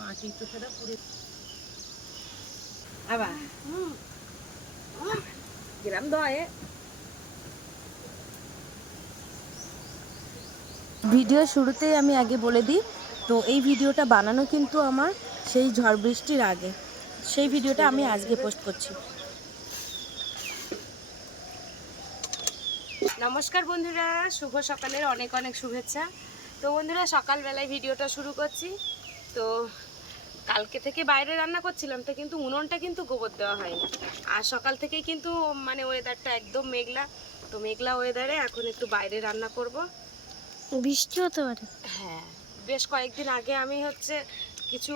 মাটি তো সেটা পুড়ে আবার গ্রাম দয়ে ভিডিও শুরুতেই আমি আগে বলে দিই, তো এই ভিডিওটা বানানো কিন্তু আমার সেই ঝড় বৃষ্টির আগে, সেই ভিডিওটা আমি আজকে পোস্ট করছি। নমস্কার বন্ধুরা, শুভ সকালের অনেক অনেক শুভেচ্ছা। তো বন্ধুরা, সকালবেলায় ভিডিওটা শুরু করছি। তো কালকে থেকে বাইরে রান্না করছিলাম, তো কিন্তু উনুনটা কিন্তু গোবর দেওয়া হয়নি। আর সকাল থেকেই কিন্তু মানে ওয়েদারটা একদম মেঘলা, তো মেঘলা ওয়েদারে এখন একটু বাইরে রান্না করব। বৃষ্টি হতে পারে। হ্যাঁ, বেশ কয়েকদিন আগে আমি কিছু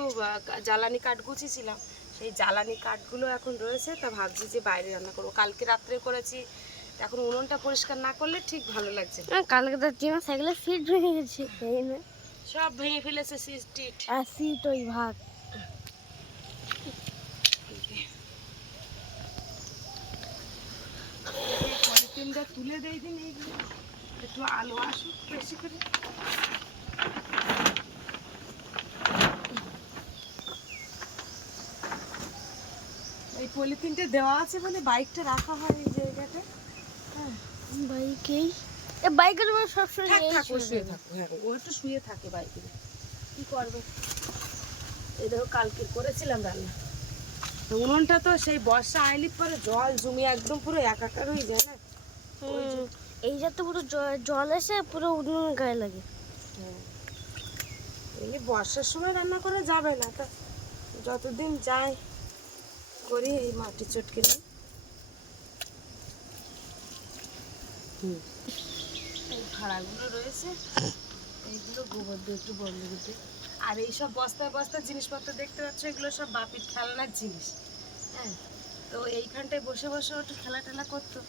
জ্বালানি কাঠ গুছিয়েছিলাম, সেই জ্বালানি কাঠগুলো এখন রয়েছে, তা ভাবছি যে বাইরে রান্না করবো। কালকে রাত্রে করেছি, এখন উনুনটা পরিষ্কার না করলে ঠিক ভালো লাগছে না। কালকে তো টিমা সাইকেলের সিট ভেঙে গেছে, সব ভেঙে ফেলেছে সিট আর সিট ওই ভাত। পলিথিনটা তুলে দেই দিন, এইগুলো একটু আলো আসুক বেশি করে। এই পলিথিনটা দেওয়া আছে বলে বাইকটা রাখা হয় এই জায়গাটা। হ্যাঁ, বাইকেই বাইকের উপর সবসময় শুয়ে থাকো। হ্যাঁ, ও একটু শুয়ে থাকে বাইকে, কি করবে। এই দেখো কালকে করেছিলাম রান্না, তো উনুনটা তো সেই বর্ষা আইলি পরে জল জমিয়ে একদম পুরো একাকার হয়ে যায় না। এই যাতে পুরো জল এসে পুরো উনুন গায়ে লাগে। হ্যাঁ, এই বর্ষার সময় রান্না করা যাবে না, তা যতদিন যায় করি এই মাটি চটকে নিই। এই ভাড়াগুলো রয়েছে, এইগুলো গোবর দিয়ে একটু বন্ধ করতে। আর এইসব বস্তায় বস্তায় জিনিসপত্র দেখতে পাচ্ছ, এগুলো সব বাপির খেলনার জিনিস। হ্যাঁ, তো এইখানটায় বসে বসে একটু খেলা টেলা করতো।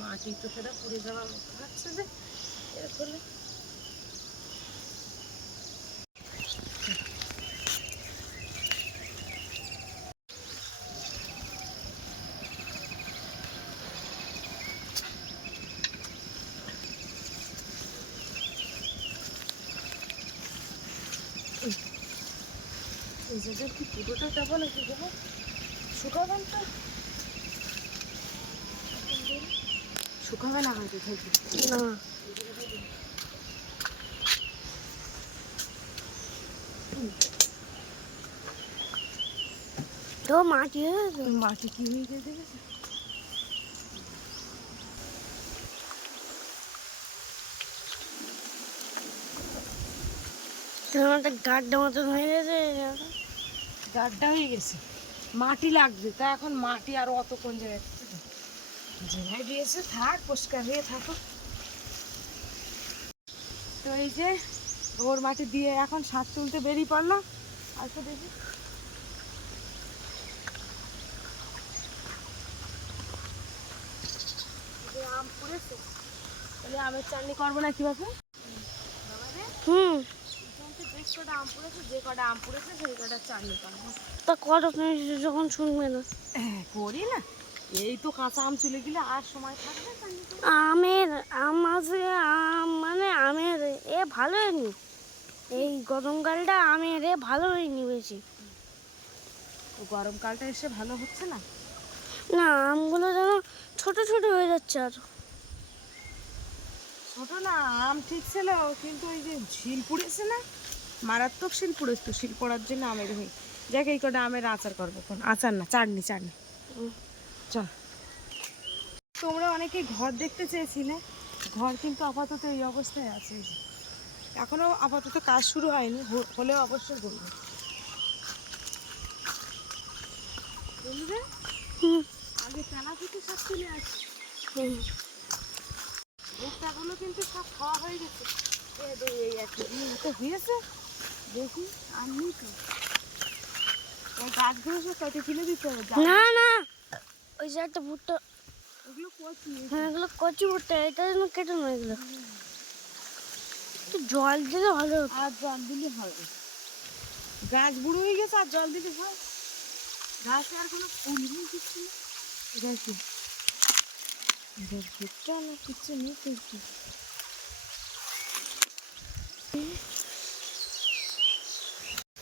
মাটি তো সেটা পুড়ে যাওয়ার মতো হচ্ছে যে এরকম। এই জায়গায় কি পুরোটা যাবো নাকি দেবো, শুকাবেন তো, শুকাবে না হয়তো থেকে না, তো মাটি মাটি কি হয়ে গেছে। গাড্ডা মতন হয়ে গেছে, গাড্ডা হয়ে গেছে, মাটি লাগবে। তা এখন মাটি আর অত কোন জায়গায় জায়গায় দিয়েছে, থাক পরিষ্কার হয়ে থাকো। তো এই যে ওর মাটি দিয়ে এখন শাক তুলতে বেরিয়ে পড়লাম। আর তো দেখি আম পুড়েছে, তাহলে আমের চাটনি করবো না কিভাবে। বেশ কটা আম পুড়েছে, যে কটা আম পুড়েছে সেই কটা চাটনি করবো। তা কত তুমি যখন শুনবে না করি না, এই তো কাঁচা আম চলে গেলে আর সময় থাকবে। আমের আম আছে, আম মানে আমের ভালো হয়নি। এই গরমকালটা আমের ভালো হয়নি বেশি। গরমকালটা এসে ভালো হচ্ছে না, না আমগুলো যেন ছোট ছোট হয়ে যাচ্ছে। আর ছোট না, আম ঠিক ছিল, কিন্তু ওই যে শিল পুড়েছে না, মারাত্মক শিল পুড়েছে, তো শিল পড়ার জন্য আমের হয়ে দেখ। এই কটা আমের আচার করবো, কোন আচার না, চাটনি চাটনি। চল, তোমরা অনেকেই ঘর দেখতে চেয়েছিলে, ঘর কিন্তু আপাতত এই অবস্থায় আছে। এখনো আপাতত কাজ শুরু হয়নি, হলেও অবশ্যই বলবো। বুঝলে, আগে চালা থেকে সব চলে আসছে, ভুট্টাগুলো কিন্তু সব খাওয়া হয়ে গেছে। এই একটা তো হয়েছে, দেখি আমি তো গাছগুলো সব কেটে ফেলে দিতে হবে। না না, ওই যে একটা ভুট্টা, ওগুলো কচি, হ্যাঁ এগুলো কচি ভুট্টা, এটা যেন কেটে না। এগুলো একটু জল দিলে ভালো হতো। আর জল দিলে হবে, গাছ বুড়ো হয়ে গেছে, আর জল দিলে হয়। গাছে আর কোনো ফুল নেই, কিছু না। দেখি ভুট্টা না কিছু নেই, কিছু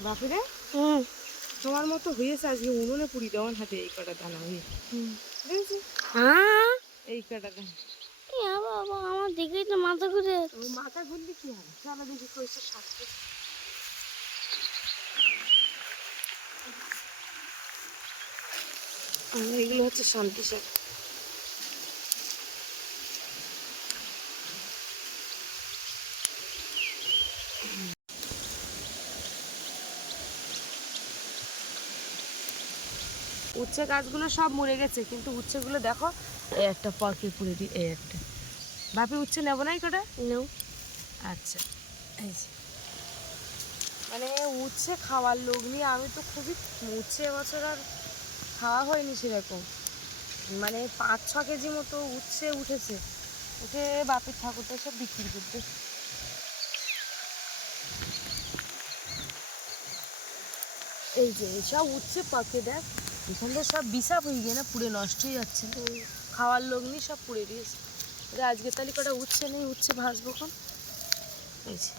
বাপিরে হুম তোমার মতো হয়েছে আজকে উনুনে পুড়ি দেওয়ার হাতে এই কটা দানা হয়ে দেখেছি হ্যাঁ এই কটা দানা বাবা আমার দেখেই তো মাথা ঘুরে ও মাথা ঘুরলে কি হবে চলো দেখি কইছে শাস্তি এগুলো হচ্ছে শান্তি শাক উচ্ছে গাছগুলো সব মরে গেছে কিন্তু উচ্ছেগুলো দেখো এই একটা পাখি পুড়ে দিই এই একটা বাপি উচ্ছে নেবো নাই কটা নাও আচ্ছা এই যে মানে উচ্ছে খাওয়ার লোক নিয়ে আমি তো খুবই উচ্ছে এবছর আর খাওয়া হয়নি সেরকম মানে 5-6 কেজি মতো উচ্ছে উঠেছে উঠে বাপির ঠাকুরটা সব বিক্রি করতে এই যে সব উচ্ছে পাকে দেখ এখান থেকে সব বিষাপ হয়ে গিয়ে না পুড়ে নষ্ট হয়ে যাচ্ছে খাওয়ার লোক নেই সব পুড়ে দিয়েছে আজকে তাহলে কটা উচ্ছে নেই উচ্ছে ভাজবো কখন এই যে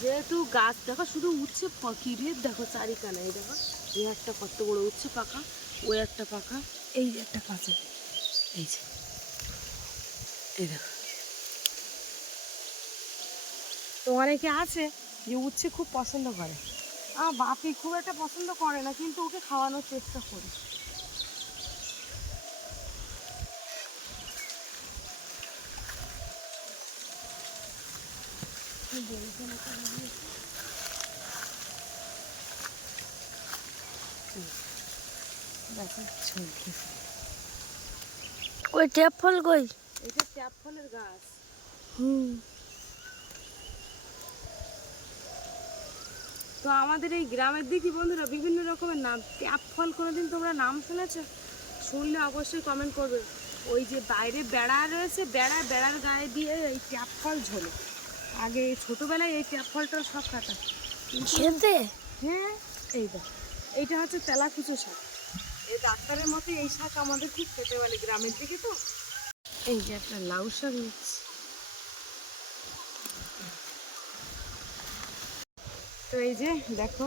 যেহেতু গাছ দেখো শুধু উচ্ছে পাখিরে দেখো চারিখানায় দেখো এই একটা কত বড় উচ্ছে পাকা ওই একটা পাকা এই যে একটা কাঁচা এই যে এই দেখো তো অনেকে আছে যে উচ্ছে খুব পছন্দ করে আমার বাপি খুব একটা পছন্দ করে না কিন্তু ওকে খাওয়ানোর চেষ্টা করি ওই ট্যাপ ফল কই এটা ট্যাপ ফলের গাছ হুম তো আমাদের এই গ্রামের দিকে বন্ধুরা বিভিন্ন রকমের নাম ট্যাপ ফল কোনোদিন তোমরা নাম শুনেছো শুনলে অবশ্যই কমেন্ট করবে ওই যে বাইরে বেড়া রয়েছে বেড়ার গায়ে দিয়ে এই ট্যাপ ফল ঝোলে আগে ছোটোবেলায় এই ট্যাপ ফলটা সব কাটা খেতে হ্যাঁ এই দেখ এইটা হচ্ছে তেলাকুচো শাক এই ডাক্তারের মতে এই শাক আমাদের খুব খেতে বলে গ্রামের দিকে তো এই যে একটা লাউ শাক নিচ্ছি তো এই যে দেখো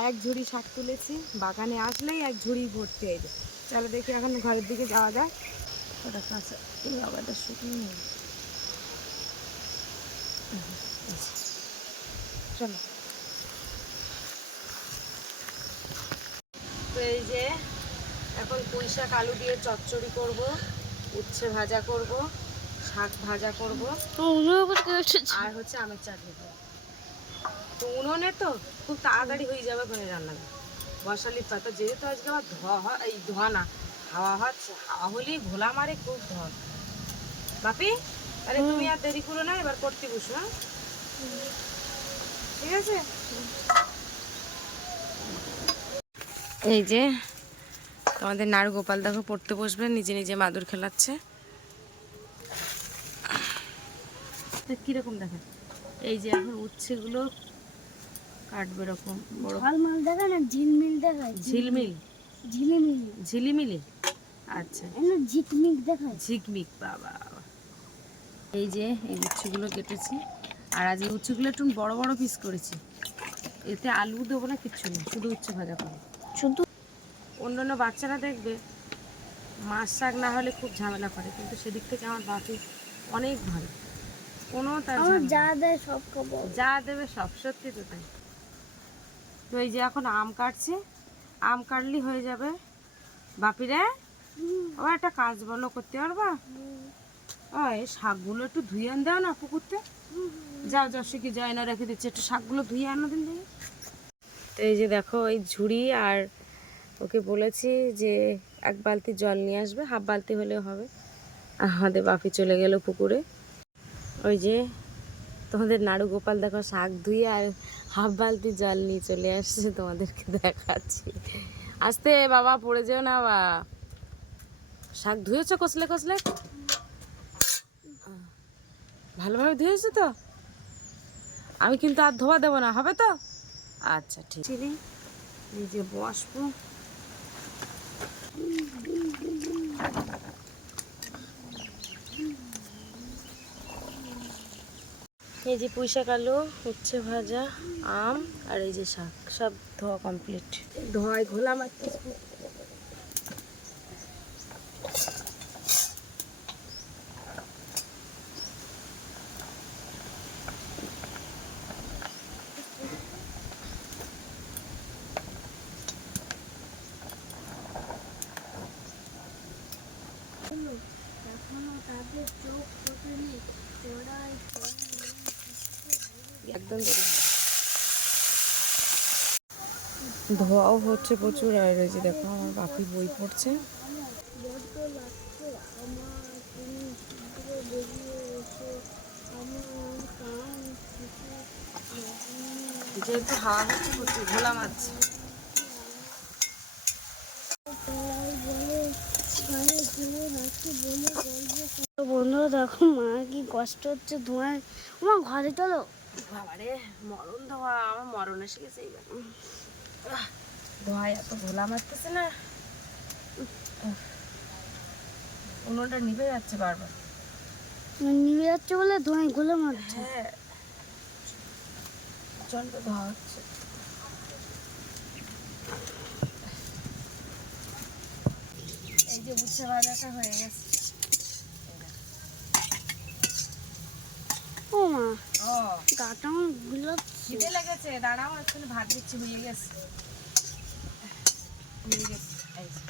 এক ঝুড়ি শাক তুলেছি বাগানে আসলেই এক ঝুড়ি ভর্তি এই যে চলো দেখি এখন ঘরের দিকে যাওয়া যায় ওটা কাঁচা এই আবারটা শুকিয়ে নেই চলো তো এই যে এখন পুঁই শাক আলু দিয়ে চচ্চড়ি করব উচ্ছে ভাজা করব শাক ভাজা করব আর হচ্ছে আমের চাটনি করব তো উনুনে তো খুব তাড়াতাড়ি হয়ে যাবে ওখানে রান্না বসালি পাতা যেহেতু আজকে আমার ধোয়া হয় এই ধোয়া না হাওয়া হচ্ছে হাওয়া হলেই ঘোলা মারে খুব ধোয়া বাপি আরে তুমি আর দেরি করো না এবার করতে বসো হ্যাঁ ঠিক আছে এই যে তোমাদের নাড়ু গোপাল দেখো পড়তে বসবে নিজে নিজে মাদুর খেলাচ্ছে কিরকম দেখে এই যে এখন উচ্ছেগুলো কাটবে এরকম বড় ঝালমাল দেখা না ঝিলমিল দেখায় ঝিলমিল ঝিলিমিলি ঝিলিমিলি আচ্ছা ঝিকমিক দেখায় ঝিকমিক বাবা এই যে এই উচ্ছেগুলো কেটেছি আর আজ এই উচ্ছেগুলো একটু বড় বড় পিস করেছি এতে আলু দেবো না কিচ্ছু নেই শুধু উচ্ছে ভাজা করবো শুধু অন্যান্য বাচ্চারা দেখবে মাছ শাক না হলে খুব ঝামেলা করে কিন্তু সেদিক থেকে আমার বাপি অনেক ভালো কোনো তার যা দেয় সব খাবো যা দেবে সব সত্যি তো তাই তো এই যে এখন আম কাটছি আম কাটলি হয়ে যাবে বাপিরে আবার একটা কাজ বলো করতে পারবা এই শাকগুলো একটু ধুয়ে আন দাও না পুকুরতে যাও যাও সে কি যায় না রেখে দিচ্ছে একটু শাকগুলো ধুয়ে আনো দিন দেখি তো এই যে দেখো এই ঝুড়ি আর ওকে বলেছি যে এক বালতি জল নিয়ে আসবে হাফ বালতি হলেও হবে আমাদের বাপি চলে গেল পুকুরে ওই যে তোমাদের নাড়ু গোপাল দেখো শাক ধুয়ে আর হাফ বালতি জল নিয়ে চলে আসছে তোমাদেরকে দেখাচ্ছি আস্তে বাবা পড়ে যেও না বা শাক ধুয়েছো কষলে কষলে ভালোভাবে ধুয়েছো তো আমি কিন্তু আর ধোয়া দেবো না হবে তো আচ্ছা ঠিক চিনি এই যে বসবো। এই যে পুঁইশাক, আলু, উচ্ছে ভাজা, আম আর এই যে শাক, সব ধোয়া কমপ্লিট। ধোয়ায় ঘোলা মারতেছি। একদম ধোয়াও হচ্ছে প্রচুর। আর এই যে দেখো আমার বাপি বই পড়ছে। যেহেতু হাওয়া হচ্ছে প্রচুর, ঘোলা মাছ। বন্ধুরা দেখো মা কি কষ্ট হচ্ছে ধোঁয়ায়। আমার ঘরে চলো। বাবারে মরণ ধোয়া, আমার মরণ এসে গেছে এইবার। ধোঁয়ায় এত ঘোলা মারতেছে না, উনুনটা নিভে যাচ্ছে বারবার। নিভে যাচ্ছে বলে ধোঁয়ায় গোলা মারছে। হ্যাঁ, প্রচন্ড ধোঁয়া হচ্ছে। এই যে উচ্ছে ভাজাটা হয়ে গেছে। ও মা, ও গাটা আমার গুলো খিদে লেগেছে, দাঁড়াও একটু ভাত দিচ্ছি। হয়ে গেছে, হয়ে গেছে। এই যে।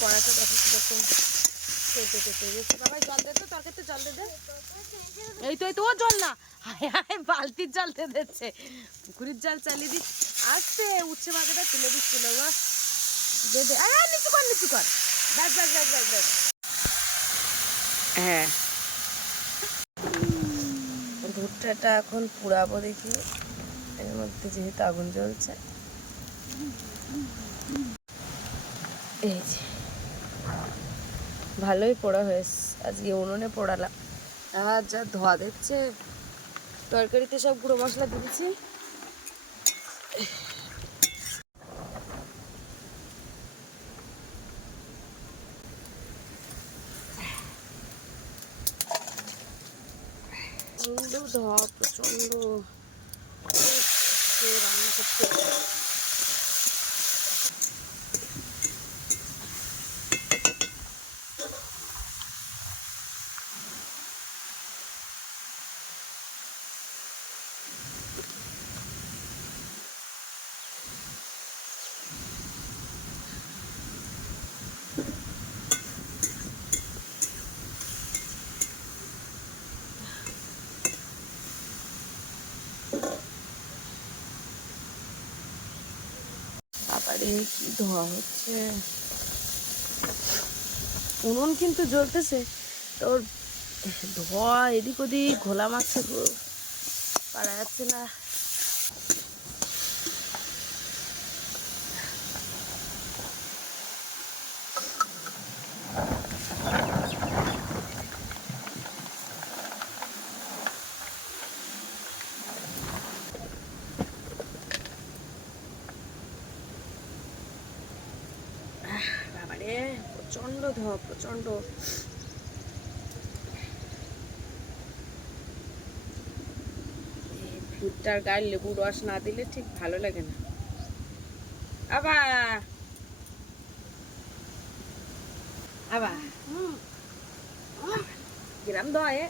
কড়াইতে দেখো কিরকম কেটে কেটে গেছে। বাবা জল দে তো, তরকারিতে জল দে দে। এই তো ও জল না, হায় হায় বালতির জল দিয়ে দিচ্ছে। পুকুরের জল চালিয়ে দিস। আসতে উচ্ছে ভাজাটা তুলে দিচ্ছিল গো। দে দে, আরে নিচু কর, নিচু কর। ব্যাস ব্যাস ব্যাস ব্যাস ব্যাস। হ্যাঁ, ভুট্টাটা এখন পুড়াবো দেখি। এর মধ্যে যেহেতু আগুন জ্বলছে, এই যে ভালোই পোড়া হয়েছে। আজকে উনুনে পোড়ালাম। আর যা ধোয়া দিচ্ছে, তরকারিতে সব গুঁড়ো মশলা দিয়েছি। প্রচন্ড ধোয়া, প্রচন্ড রান্না করতে। বাবারে কি ধোয়া হচ্ছে। উনুন কিন্তু জ্বলতেছে, তোর ধোয়া এদিক ওদিক ঘোলা মারছে, পারা যাচ্ছে না। বাবারে প্রচন্ড ধোয়া, প্রচন্ড। ভুট্টার গায়ে লেবুর রস না দিলে ঠিক ভালো লাগে না। আবার আবার গ্রাম ধোয়ে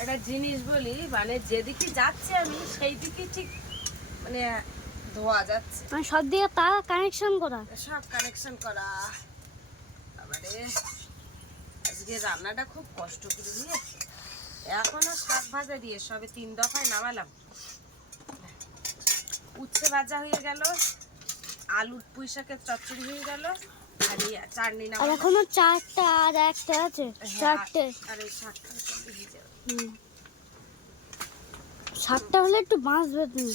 একটা জিনিস বলি, মানে যেদিকে যাচ্ছে আমি সেই দিকে ঠিক মানে ধোয়া যাচ্ছে। মানে সব দিকে তার কানেকশন করা। সব কানেকশন করা। তারপরে আজকে রান্নাটা খুব কষ্ট করে দিয়ে, এখনো শাক ভাজা দিয়ে সবে 3 দফায় নামালাম। উচ্ছে ভাজা হয়ে গেল, আলুর পুঁই শাকের চচ্চড়ি হয়ে গেল, আর এই চাটনি না আর এখনো চারটা আর একটা আছে, চারটে। আর এই শাকটা হয়ে যাবে। শাকটা হলে একটু বাঁচবে তুমি।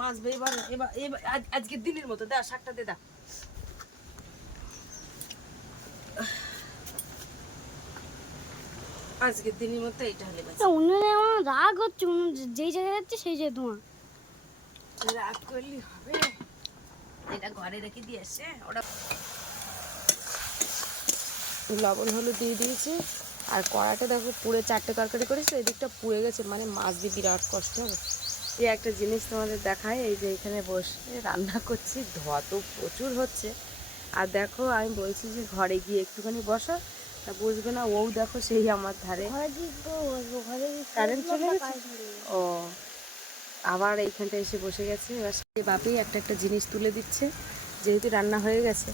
মাছবে এবার এবার এবার আজকের দিনের মতো দা শাকটা দে দা। আজকের দিনের মতো এইটা হলে বাঁচবে। অন্যদের আমার রাগ হচ্ছে, যেই জায়গায় যাচ্ছে সেই জায়গায় তোমার রাগ করলে হবে, এটা ঘরে রেখে দিয়ে আসে ওটা। লবণ হলুদ দিয়ে দিয়েছি, আর কড়াটা দেখো পুড়ে 4টে তরকারি করেছে, এদিকটা পুড়ে গেছে, মানে মাছ দিয়ে বিরাট কষ্ট হবে। এই একটা জিনিস তোমাদের দেখায়, এই যে এখানে বসে রান্না করছি, ধোয়া তো প্রচুর হচ্ছে। আর দেখো আমি বলছি যে ঘরে গিয়ে একটুখানি বসো, তা বুঝবে না, ও দেখো সেই আমার ধারে কারেন্ট চলে গেছে। ও আবার এইখানটা এসে বসে গেছে। এবার সে বাপি একটা একটা জিনিস তুলে দিচ্ছে, যেহেতু রান্না হয়ে গেছে।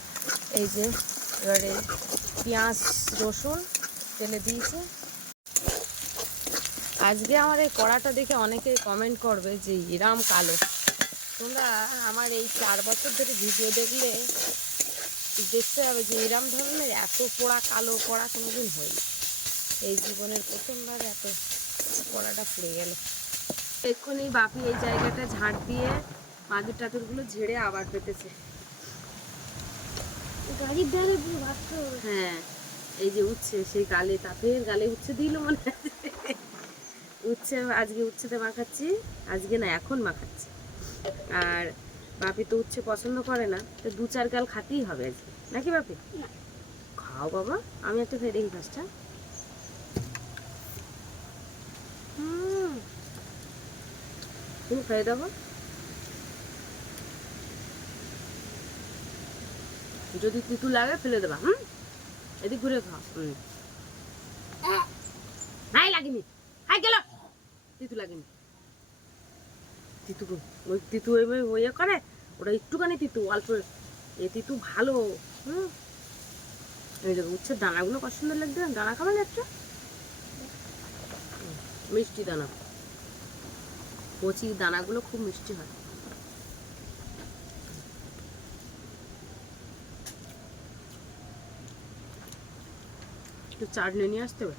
এই যে এবারে পেঁয়াজ রসুন তেলে দিয়েছে। আজকে আমার এই কড়াটা দেখে অনেকে কমেন্ট করবে যে এরাম কালো। তোমরা আমার এই 4 বছর ধরে ভিডিও দেখলে দেখতে হবে যে এরম ধরনের এত পোড়া কালো কড়া কোনোদিন হয়নি। এই জীবনের প্রথমবার এত কড়াটা পুড়ে গেল। এক্ষুনি বাপি এই জায়গাটা ঝাঁট দিয়ে মাদুর টাদুরগুলো ঝেড়ে আবার পেতেছে। গাড়ির ধারে পুরো ভাবতে হবে। হ্যাঁ এই যে উচ্ছে, সেই গালে তাপের গালে উচ্ছে দিল মনে আছে। উচ্ছে আজকে উচ্ছেতে মাখাচ্ছি, আজকে না এখন মাখাচ্ছি। আর বাপি তো উচ্ছে পছন্দ করে না, তো 2-4 গাল খাতেই হবে আজকে, নাকি বাপি? খাও বাবা, আমি একটা খেয়ে দেখি ফার্স্টটা। তুমি খেয়ে দেবো, যদি তিতু লাগে ফেলে দেবা। এদিক ঘুরে খাও। হাই লাগেনি, হাই গেল, তিতু লাগেনি। তিতু ওই তিতু ওই করে, ওটা একটুখানি তিতু অল্প, এ তিতু ভালো। এই দেখো উচ্ছের দানাগুলো কত সুন্দর লাগবে, দানা খাবেন একটা, মিষ্টি দানা, কচি দানাগুলো খুব মিষ্টি হয়। একটু চাটনি নিয়ে আসতে হবে,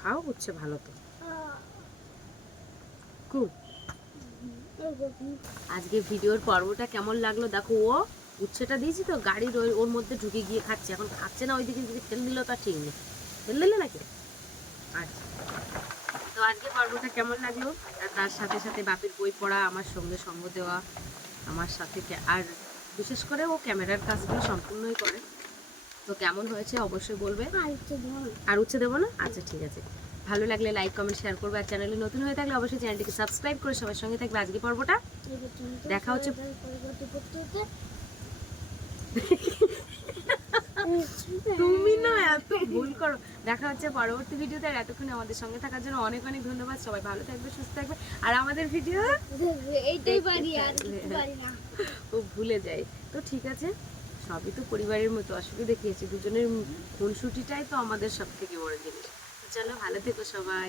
খাও, উচ্ছে ভালো তো। আজকে ভিডিওর পর্বটা কেমন লাগলো দেখো। ও উচ্ছেটা দিয়েছি তো গাড়ির ওর মধ্যে ঢুকে গিয়ে খাচ্ছে, এখন খাচ্ছে না, ওইদিকে যদি ফেল দিল তা ঠিক নেই, ফেল দিলে নাকি। আচ্ছা, তো আজকে পর্বটা কেমন লাগলো, আর তার সাথে সাথে বাপির বই পড়া, আমার সঙ্গে সঙ্গ দেওয়া, আমার সাথে আর বিশেষ করে ও ক্যামেরার কাজগুলো সম্পূর্ণই করে। তো কেমন হয়েছে অবশ্যই বলবে। আর উচ্ছে দেবো না? আচ্ছা ঠিক আছে, ভালো লাগলে লাইক কমেন্ট শেয়ার করবে, আর চ্যানেলে নতুন হয়ে থাকলে অবশ্যই চ্যানেলটিকে সাবস্ক্রাইব করে সবার সঙ্গে থাকবে। আজকে পর্বটা দেখা হচ্ছে। তুমি না এত ভুল করো। দেখা হচ্ছে পরবর্তী ভিডিওতে, আর এতক্ষণ আমাদের সঙ্গে থাকার জন্য অনেক অনেক ধন্যবাদ। সবাই ভালো থাকবে, সুস্থ থাকবে, আর আমাদের ভিডিও এইটাই পারি, আর কিছু পারি না। ও ভুলে যায়, তো ঠিক আছে, সবই তো পরিবারের মতো, অসুবিধা কি আছে, দুজনের খুনসুটিটাই তো আমাদের সব থেকে বড় জিনিস। চলো ভালো থেকো সবাই।